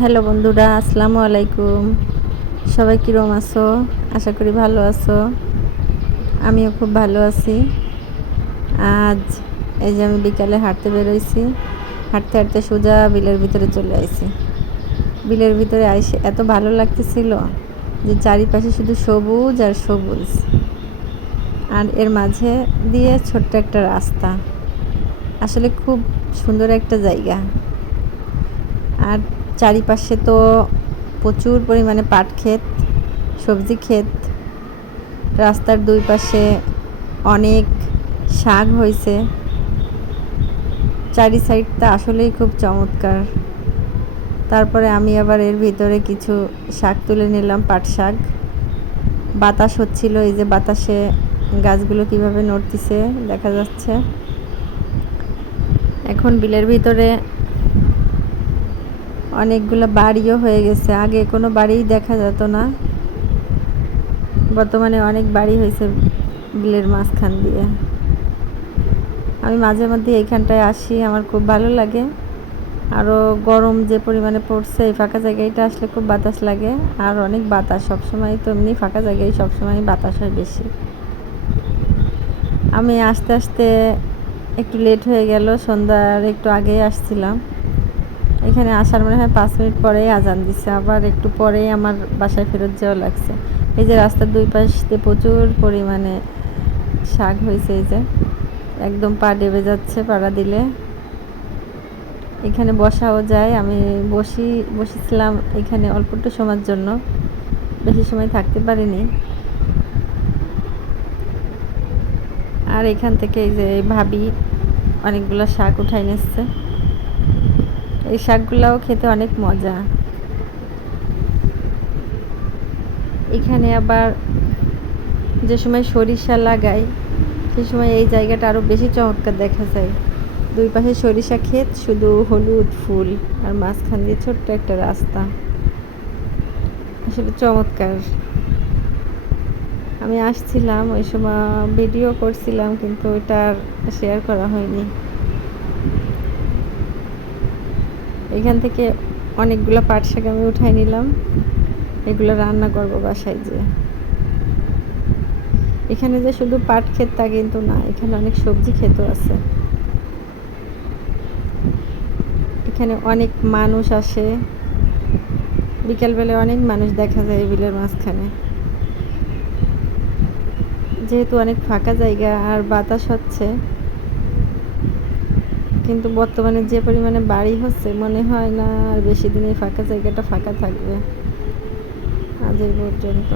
Hello বন্ধুরা, আসসালামু আলাইকুম। সবাই কীরকম আছো? আশা করি ভালো আছো। আমিও খুব ভালো আছি। আজ এই যে আমি বিকালে হাঁটতে বেরোইছি। হাঁটতে হাঁটতে সোজা বিলের ভিতরে চলে আইছি। বিলের ভিতরে আইসে এত ভালো লাগতেছিল যে চারিপাশে শুধু সবুজ আর সবুজ, আর এর মাঝে দিয়ে ছোট্ট একটা রাস্তা। আসলে খুব সুন্দর একটা জায়গা। আর চারিপাশে তো প্রচুর পরিমাণে পাট ক্ষেত, সবজি ক্ষেত। রাস্তার দুই পাশে অনেক শাক হয়েছে। চারি সাইডটা আসলেই খুব চমৎকার। তারপরে আমি আবার এর ভিতরে কিছু শাক তুলে নিলাম, পাট শাক। বাতাস হচ্ছিল, এই যে বাতাসে গাছগুলো কিভাবে নড়তিছে দেখা যাচ্ছে। এখন বিলের ভিতরে অনেকগুলো বাড়িও হয়ে গেছে। আগে কোনো বাড়িই দেখা যেত না, বর্তমানে অনেক বাড়ি হয়েছে বিলের মাঝখান দিয়ে। আমি মাঝে মধ্যে এইখানটায় আসি, আমার খুব ভালো লাগে। আরও গরম যে পরিমাণে পড়ছে, এই ফাঁকা জায়গাটা আসলে খুব বাতাস লাগে। আর অনেক বাতাস সবসময়, তো এমনি ফাঁকা জায়গায় সবসময় বাতাস হয় বেশি। আমি আস্তে আস্তে একটু লেট হয়ে গেল, সন্ধ্যার একটু আগেই আসছিলাম। এখানে আসার মনে হয় 5 মিনিট পরেই আজান দিছে, আবার একটু পরেই আমার বাসায় ফেরত যাওয়া লাগছে। এই যে রাস্তার দুই পাশে প্রচুর পরিমাণে শাক হয়েছে, এই যে একদম পা ডেবে যাচ্ছে পাড়া দিলে। এখানে বসাও যায়। আমি বসেছিলাম এখানে অল্প একটু সময়ের জন্য, বেশি সময় থাকতে পারিনি। আর এখান থেকে এই যে ভাবি অনেকগুলো শাক উঠাই নিচ্ছে। এই শাকগুলাও খেতে অনেক মজা। এখানে আবার যে সময় সরিষা লাগাই সে সময় এই জায়গাটা আরও বেশি চমৎকার দেখা যায়। দুই পাশে সরিষা ক্ষেত, শুধু হলুদ ফুল, আর মাঝখান দিয়ে ছোট্ট একটা রাস্তা। আসলে চমৎকার। আমি আসছিলাম ওই সময় ভিডিও করছিলাম, কিন্তু ওইটা আর শেয়ার করা হয়নি। এখান থেকে অনেকগুলো পাট শাক আমি উঠাই নিলাম, এগুলো রান্না করবো বাসায় যে। এখানে যে শুধু পাট ক্ষেত তা কিন্তু না, এখানে অনেক সবজি ক্ষেতও আছে। এখানে অনেক মানুষ আসে, বিকালবেলায় অনেক মানুষ দেখা যায় এই বিলের মাঝখানে। যেহেতু অনেক ফাঁকা জায়গা আর বাতাস হচ্ছে, কিন্তু বর্তমানে যে পরিমাণে বাড়ি হচ্ছে মনে হয় না আর বেশি দিন এই ফাঁকা জায়গাটা ফাঁকা থাকবে। আজ এই পর্যন্ত।